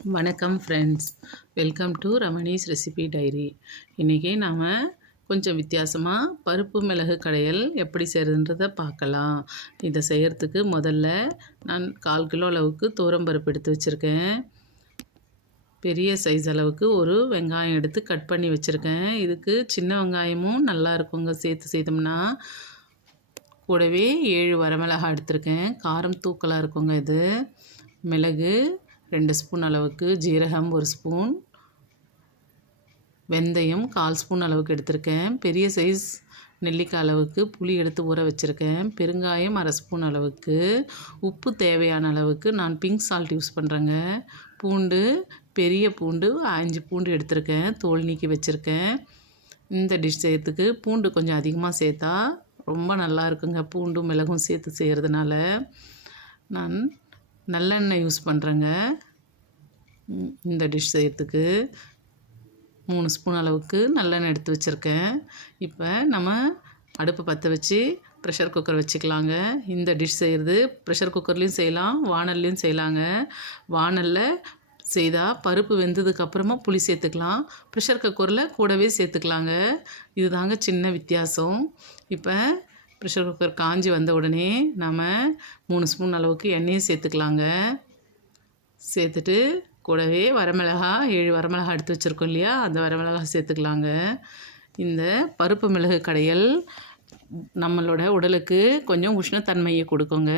வணக்கம் friends, welcome to Ramani's recipe diary. இன்றைக்கி நாம் கொஞ்சம் வித்தியாசமாக பருப்பு மிளகு கடையல் எப்படி செய்கிறதுன்றதை பார்க்கலாம். இதை செய்கிறதுக்கு முதல்ல நான் 1/4 கிலோ அளவுக்கு துவரம்பருப்பு எடுத்து வச்சுருக்கேன். பெரிய சைஸ் அளவுக்கு ஒரு வெங்காயம் எடுத்து கட் பண்ணி வச்சுருக்கேன். இதுக்கு சின்ன வெங்காயமும் நல்லா இருக்குங்க சேர்த்து செய்தோம்னா. கூடவே 7 வரமிளகாய் எடுத்திருக்கேன். காரம் தூக்கலாக இருக்குங்க இது. மிளகு 2 ஸ்பூன் அளவுக்கு, ஜீரகம் 1 ஸ்பூன், வெந்தயம் 1/4 ஸ்பூன் அளவுக்கு எடுத்திருக்கேன். பெரிய சைஸ் நெல்லிக்காய் அளவுக்கு புளி எடுத்து ஊற வச்சுருக்கேன். பெருங்காயம் 1/2 ஸ்பூன் அளவுக்கு, உப்பு தேவையான அளவுக்கு. நான் பிங்க் சால்ட் யூஸ் பண்ணுறேங்க. பூண்டு, பெரிய பூண்டு 5 பூண்டு எடுத்திருக்கேன், தோல் நீக்கி வச்சுருக்கேன். இந்த டிஷ் செய்கிறதுக்கு பூண்டு கொஞ்சம் அதிகமாக சேர்த்தா ரொம்ப நல்லா இருக்குங்க. பூண்டும் மிளகும் சேர்த்து செய்கிறதுனால நான் நல்லெண்ணெய் யூஸ் பண்ணுறேங்க. இந்த டிஷ் செய்கிறதுக்கு 3 ஸ்பூன் அளவுக்கு நல்லெண்ணெய் எடுத்து வச்சுருக்கேன். இப்போ நம்ம அடுப்பை பற்ற வச்சு ப்ரெஷர் குக்கர் வச்சுக்கலாங்க. இந்த டிஷ் செய்கிறது ப்ரெஷர் குக்கர்லேயும் செய்யலாம், வாணல்லையும் செய்யலாங்க. வாணலில் செய்தால் பருப்பு வெந்ததுக்கப்புறமா புளி சேர்த்துக்கலாம், ப்ரெஷர் குக்கரில் கூடவே சேர்த்துக்கலாங்க. இதுதாங்க சின்ன வித்தியாசம். இப்போ ப்ரெஷர் குக்கர் காஞ்சி வந்த உடனே நம்ம 3 ஸ்பூன் அளவுக்கு எண்ணெயும் சேர்த்துக்கலாங்க. சேர்த்துட்டு கூடவே வரமிளகாய் 7 வரமிளகாய் எடுத்து வச்சுருக்கோம் இல்லையா, அந்த வரமிளகாய் சேர்த்துக்கலாங்க. இந்த பருப்பு மிளகு கடையல் நம்மளோட உடலுக்கு கொஞ்சம் உஷ்ணத்தன்மையை கொடுக்குங்க.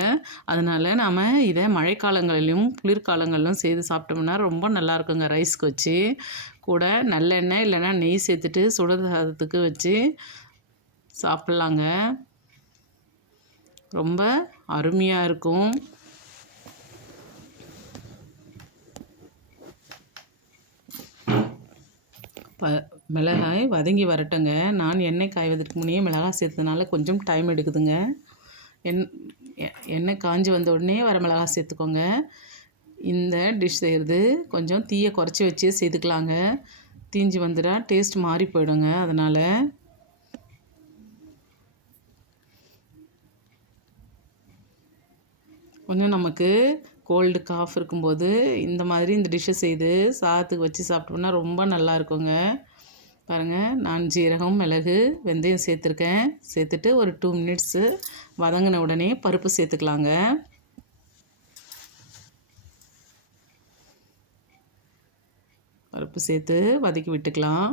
அதனால் நாம் இதை மழைக்காலங்களிலும் குளிர்காலங்களிலும் செய்து சாப்பிட்டோம்னா ரொம்ப நல்லாயிருக்குங்க. ரைஸ்க்கு வச்சு கூட நல்லெண்ணெய் இல்லைன்னா நெய் சேர்த்துட்டு சுட சாதத்துக்கு வச்சு சாப்பிட்லாங்க. ரொம்ப அருமையாக இருக்கும். மிளகாய் வதங்கி வரட்டுங்க. நான் எண்ணெய் காய்வதற்கு முன்னே மிளகாய் சேர்த்ததுனால கொஞ்சம் டைம் எடுக்குதுங்க. எண்ணெய் காஞ்சி வந்த உடனே வர மிளகாய் சேர்த்துக்கோங்க. இந்த டிஷ் செய்கிறது கொஞ்சம் தீயை குறைச்சி வச்சு செய்துக்கலாங்க. தீஞ்சு வந்துடா டேஸ்ட் மாறி போயிடுங்க. அதனால் கொஞ்சம் நமக்கு கோல்டு காஃப் இருக்கும்போது இந்த மாதிரி இந்த டிஷ்ஷை செய்து சாதத்துக்கு வச்சு சாப்பிட்டோம்னா ரொம்ப நல்லா இருக்குங்க. பாருங்கள், நான் ஜீரகம், மிளகு, வெந்தயம் சேர்த்துருக்கேன். சேர்த்துட்டு ஒரு 2 மினிட்ஸு வதங்கின உடனே பருப்பு சேர்த்துக்கலாங்க. பருப்பு சேர்த்து வதக்கி விட்டுக்கலாம்.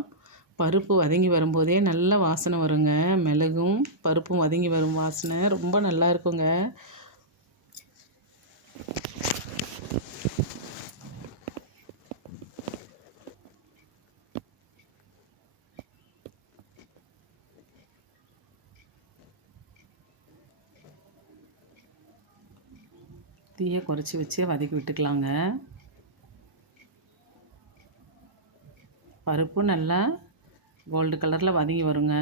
பருப்பு வதங்கி வரும்போதே நல்ல வாசனை வருங்க. மிளகும் பருப்பும் வதங்கி வரும் வாசனை ரொம்ப நல்லா இருக்குங்க. தீயை குறைச்சி வச்சு வதக்கி விட்டுக்கலாங்க. பருப்பு நல்லா கோல்டு கலரில் வதங்கி வருங்க.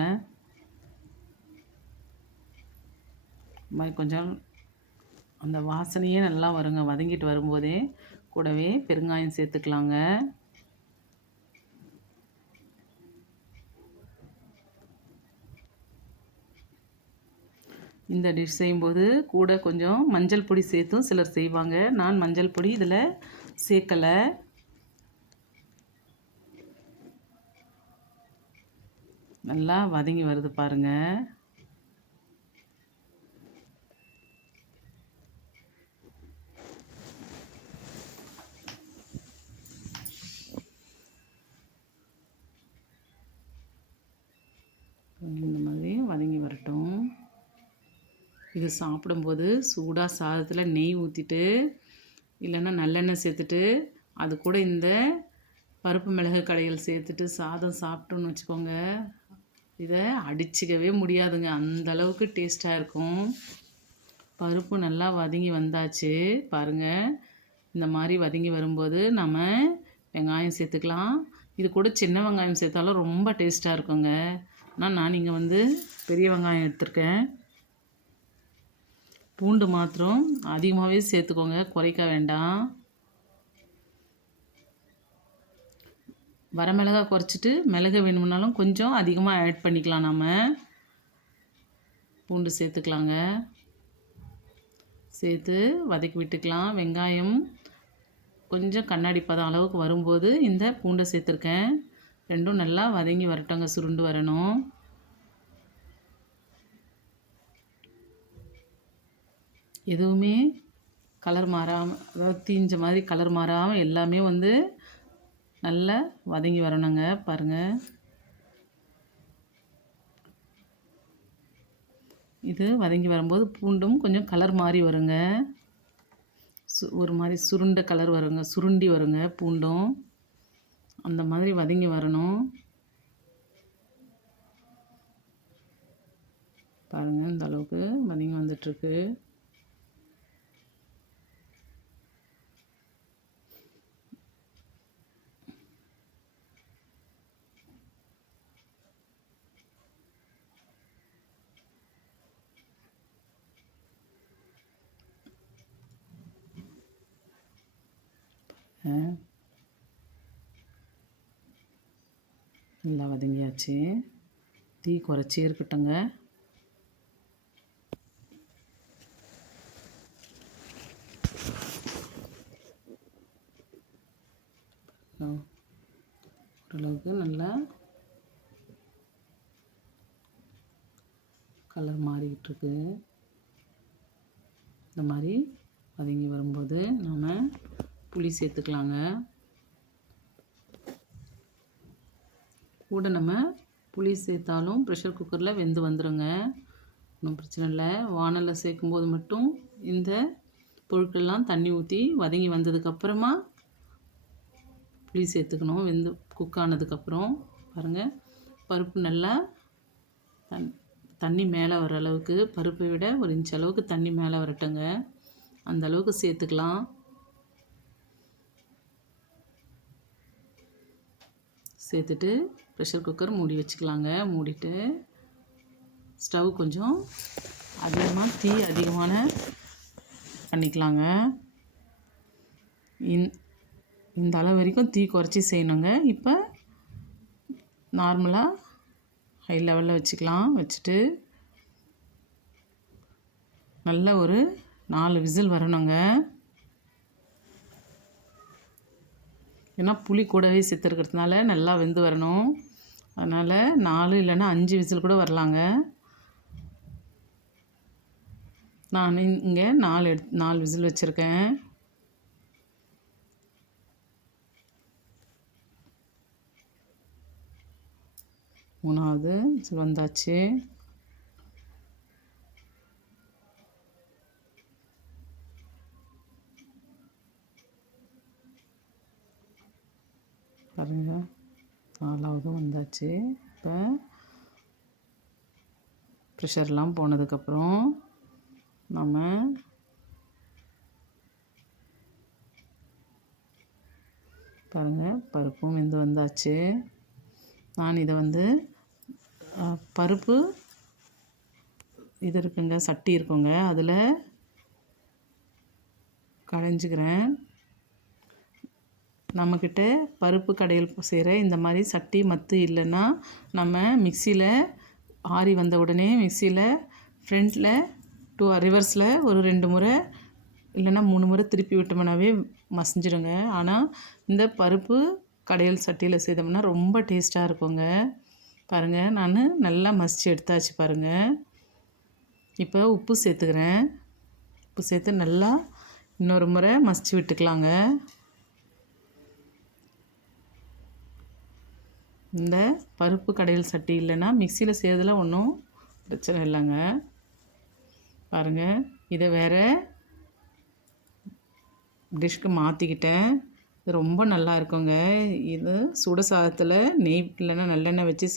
கொஞ்சம் அந்த வாசனையே நல்லா வருங்க. வதங்கிட்டு வரும்போதே கூடவே பெருங்காயம் சேர்த்துக்கலாங்க. இந்த டிஷ் செய்யும்போது கூட கொஞ்சம் மஞ்சள் பொடி சேர்த்தும் சிலர் செய்வாங்க. நான் மஞ்சள் பொடி இதில் சேர்க்கலை. நல்லா வதங்கி வருது பாருங்கள். இந்த மாதிரி வதங்கி வரட்டும். இது சாப்பிடும்போது சூடாக சாதத்தில் நெய் ஊற்றிட்டு இல்லைன்னா நல்லெண்ணெய் சேர்த்துட்டு அது கூட இந்த பருப்பு மிளகு கடையல் சேர்த்துட்டு சாதம் சாப்பிட்டோன்னு வச்சுக்கோங்க, இதை அடிச்சிக்கவே முடியாதுங்க. அந்தளவுக்கு டேஸ்ட்டாக இருக்கும். பருப்பு நல்லா வதங்கி வந்தாச்சு பாருங்கள். இந்த மாதிரி வதங்கி வரும்போது நம்ம வெங்காயம் சேர்த்துக்கலாம். இது கூட சின்ன வெங்காயம் சேர்த்தாலும் ரொம்ப டேஸ்ட்டாக இருக்குங்க. ஆனால் நான் இங்கே பெரிய வெங்காயம் எடுத்திருக்கேன். பூண்டு மாத்திரம் அதிகமாகவே சேர்த்துக்கோங்க, குறைக்க வேண்டாம். வரமிளகாய் குறைச்சிட்டு மிளகு வேணும்னாலும் கொஞ்சம் அதிகமாக ஆட் பண்ணிக்கலாம். நம்ம பூண்டு சேர்த்துக்கலாங்க. சேர்த்து வதக்கி விட்டுக்கலாம். வெங்காயம் கொஞ்சம் கண்ணாடி பதம் அளவுக்கு வரும்போது இந்த பூண்டை சேர்த்துருக்கேன். ரெண்டும் நல்லா வதங்கி வரட்டுங்க, சுருண்டு வரணும். எதுவுமே கலர் மாறாமல், அதாவது தீஞ்ச மாதிரி கலர் மாறாமல் எல்லாமே வந்து நல்லா வதங்கி வரணுங்க. பாருங்கள், இது வதங்கி வரும்போது பூண்டும் கொஞ்சம் கலர் மாறி வருங்க. ஒரு மாதிரி சுருண்ட கலர் வருங்க, சுருண்டி வருங்க பூண்டும். அந்த மாதிரி வதங்கி வரணும். பாருங்கள், இந்த அளவுக்கு வதங்கி வந்துட்டுருக்கு. நல்லா வதங்கியாச்சு. தீ குறைச்சி இருக்கட்டுங்க. ஓரளவுக்கு நல்லா கலர் மாறிக்கிட்டு இருக்கு. இந்த மாதிரி வதங்கி வரும்போது நம்ம புளி சேர்த்துக்கலாங்க. கூட நம்ம புளி சேர்த்தாலும் ப்ரெஷர் குக்கரில் வெந்து வந்துடுங்க, ஒன்றும் பிரச்சனை இல்லை. வானலில் சேர்க்கும்போது மட்டும் இந்த பொருட்கள்லாம் தண்ணி ஊற்றி வதங்கி வந்ததுக்கப்புறமா புளி சேர்த்துக்கணும். வெந்து குக் ஆனதுக்கப்புறம் பாருங்கள், பருப்பு நல்லா தண்ணி மேலே வர அளவுக்கு, பருப்பை விட ஒரு இன்ச் அளவுக்கு தண்ணி மேலே வரட்டுங்க, அந்த அளவுக்கு சேர்த்துக்கலாம். சேர்த்துட்டு ப்ரெஷர் குக்கர் மூடி வச்சுக்கலாங்க. மூடிட்டு ஸ்டவ் கொஞ்சம் அதிகமாக, தீ அதிகமான பண்ணிக்கலாங்க. இந்த அளவு வரைக்கும் தீ குறைச்சி செய்யணுங்க. இப்போ நார்மலாக ஹை லெவலில் வச்சுக்கலாம். வச்சுட்டு நல்ல ஒரு 4 விசில் வரணுங்க. ஏன்னா புளி கூடவே சேர்த்துருக்கிறதுனால நல்லா வெந்து வரணும். அதனால் 4 இல்லைன்னா 5 விசில் கூட வரலாங்க. நான் இங்கே 4 விசில் வச்சுருக்கேன். மூணாவது விசில் வந்தாச்சு. பாருங்கள், 4வது வந்தாச்சு. இப்போ ப்ரெஷர்லாம் போனதுக்கப்புறம் நம்ம பாருங்கள், பருப்பும் வெந்து வந்தாச்சு. நான் இதை வந்து பருப்பு இது இருக்குங்க, சட்டி இருக்குங்க, அதில் கடைஞ்சிக்கிறேன். நம்மக்கிட்ட பருப்பு கடையில் செய்கிற இந்த மாதிரி சட்டி மத்து இல்லைன்னா நம்ம மிக்சியில் ஆறி வந்த உடனே மிக்சியில் ஃப்ரண்ட்டில் ரிவர்ஸில் ஒரு 2 முறை இல்லைன்னா 3 முறை திருப்பி விட்டோம்னாவே மசிஞ்சிடுங்க. ஆனால் இந்த பருப்பு கடையில் சட்டியில் செய்தோம்னா ரொம்ப டேஸ்ட்டாக இருக்குங்க. பாருங்கள், நான் நல்லா மசித்து எடுத்தாச்சு பாருங்கள். இப்போ உப்பு சேர்த்துக்கிறேன். உப்பு சேர்த்து நல்லா இன்னொரு முறை மசித்து விட்டுக்கலாங்க. இந்த பருப்பு கடையில் சட்டி இல்லைன்னா மிக்சியில் செய்கிறதுல ஒன்றும் பிரச்சனை இல்லைங்க. பாருங்கள், இதை வேறு டிஷ்க்கு மாற்றிக்கிட்டேன். இது ரொம்ப நல்லா இருக்குங்க. இது சுட சாதத்தில் நெய் இல்லைன்னா நல்லெண்ணெய் வச்சு